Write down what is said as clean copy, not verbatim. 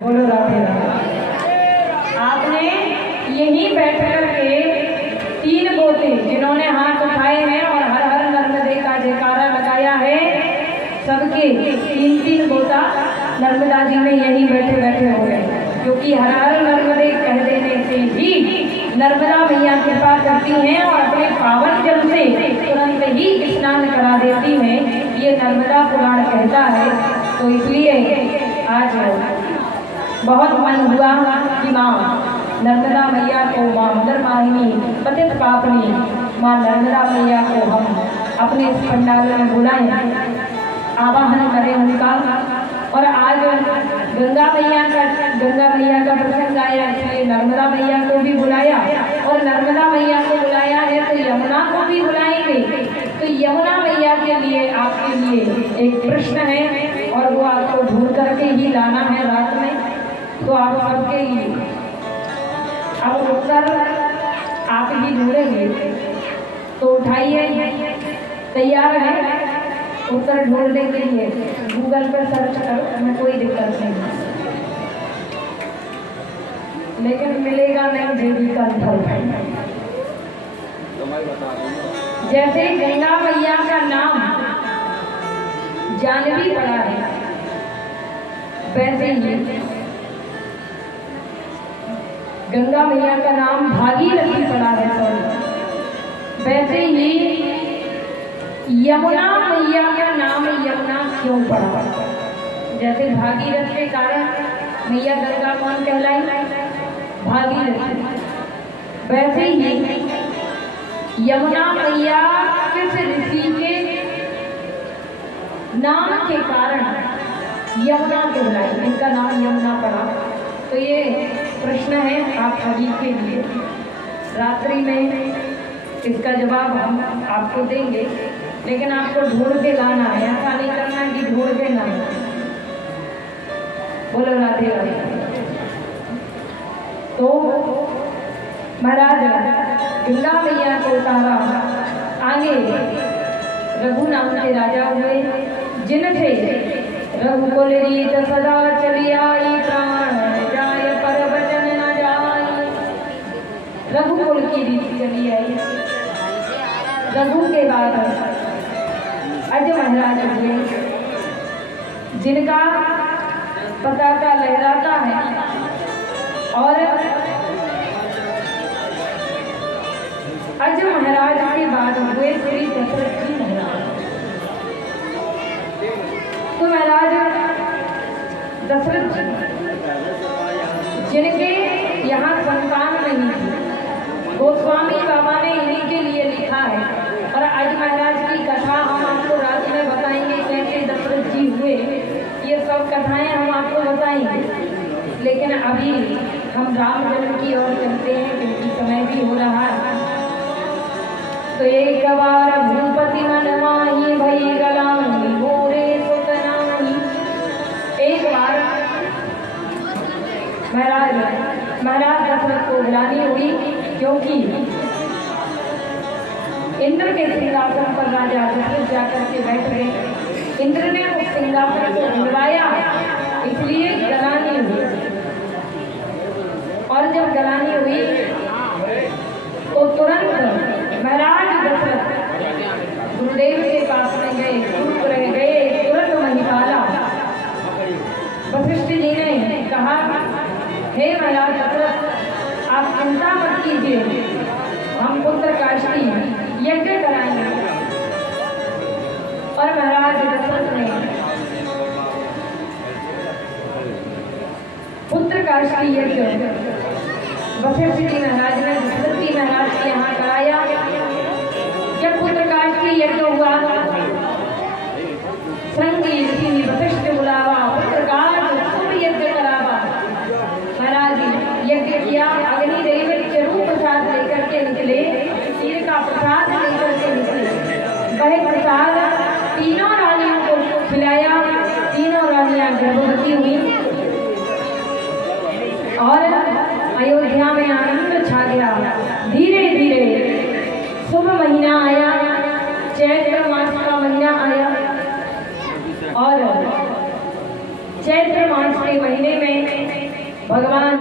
बोलो राधे राधे। आपने यही बैठ कर के 3 गोते जिन्होंने हाथ उठाए हैं और हर हर नर्मदे का जयकारा लगाया है, सबके 3-3 गोता नर्मदा जी में यही बैठे बैठे हो गए, क्योंकि हर हर नर्मदे कह देने से ही नर्मदा मैया कृपा करती हैं और अपने पावन जल से तुरंत ही स्नान करा देती हैं। ये नर्मदा पुराण कहता है। तो इसलिए आज बहुत मन हुआ कि माँ नर्मदा मैया को, माँ मंदरमाहिनी पतित पावनी माँ नर्मदा मैया को हम अपने इस पंडाल में बुलाएं, आवाहन करें उनका। और आज गंगा मैया का प्रसंग आया, इसलिए नर्मदा मैया को भी बुलाया और नर्मदा मैया को बुलाया है तो यमुना को भी बुलाएंगे। तो यमुना मैया के लिए आपके लिए एक प्रश्न है और वो आपको ढूंढ करके ही लाना है रात में। तो आप सबके लिए अब उत्तर आप ही ढूंढेंगे, तो उठाइए, तैयार है उत्तर ढूंढने के लिए? गूगल पर सर्च करो, हमें कोई दिक्कत नहीं, लेकिन मिलेगा नहीं देवी का फल। जैसे गंगा मैया का नाम जानवी पड़ा है, वैसे ही गंगा मैया का नाम भागीरथी पड़ा है, वैसे ही यमुना मैया का नाम यमुना क्यों पड़ा? जैसे भागीरथ के कारण मैया गंगा कौन कहलाई? भागीरथी। वैसे ही यमुना मैया किस ऋषि के नाम के कारण यमुना कहलाई, इनका नाम यमुना पड़ा? तो ये प्रश्न है आप सभी के लिए। रात्रि में इसका जवाब हम आपको देंगे, लेकिन आपको ढूंढ के लाना है, ऐसा नहीं करना कि ढूंढ के ना। बोलो राधे राधे। तो महाराज गंगा मैया को उतारा, आगे रघु नाम के राजा हुए, जिनसे रघुकुल रीत सदा चली आई, प्राण जाय पर वचन न जाय। रघुकुल की रीत चली आई। रघु के बाद अज महाराज हुए, जिनका पताका लहराता है। और अज महाराज के बाद हुए श्री दशरथ जी महाराज। तो महाराज दशरथ जी जिनके यहाँ संतान नहीं थी, गोस्वामी बाबा ने इन्हीं के लिए लिखा है। और आज महाराज की कथा हम आपको रात में बताएंगे, कैसे दशरथ जी हुए, ये सब कथाएं हम आपको बताएंगे। लेकिन अभी हम राम जन्म की ओर चलते हैं, क्योंकि समय भी हो रहा है। तो एक बार भूपति मन माही भई गलानी मोरे सुतनाही। एक बार महाराज दशरथ को ग्लानि हुई, क्योंकि इंद्र के सिंहासन पर राजा दशरथ जाकर के बैठ गए। इंद्र ने उस सिंहासन को उड़वाया, इसलिए ग्लानि हुई। और जब ग्लानि हुई तो तुरंत महाराज दशरथ गुरुदेव के पास में गए, चुप रह गए। तुरंत महिपाला वशिष्ठ जी ने कहा, हे महाराज दशरथ, आप चिंता मत कीजिए, हम पुत्र काष्टी यज्ञ कराएंगे। और महाराज दशरथ ने पुत्र काष्टी यज्ञ वशिष्ठ जी महाराज ने दशरथ जी महाराज के यहाँ कराया। जब पुत्र काष्टी यज्ञ हुआ, श्रृंगी ऋषि वशिष्ठ बुलावा, पुत्र काष्ट यज्ञ करावा। महाराज यज्ञ किया, अग्निदेव चरू प्रसाद लेकर के निकले, खीर का प्रसाद लेकर के निकले। वह प्रसाद तीनों रानियों को खिलाया। तीनों रानियां गर्भवती हुई और अयोध्या में आनंद छा गया। धीरे धीरे शुभ महीना आया, चैत्र मास का महीना आया। और चैत्र मास के महीने में भगवान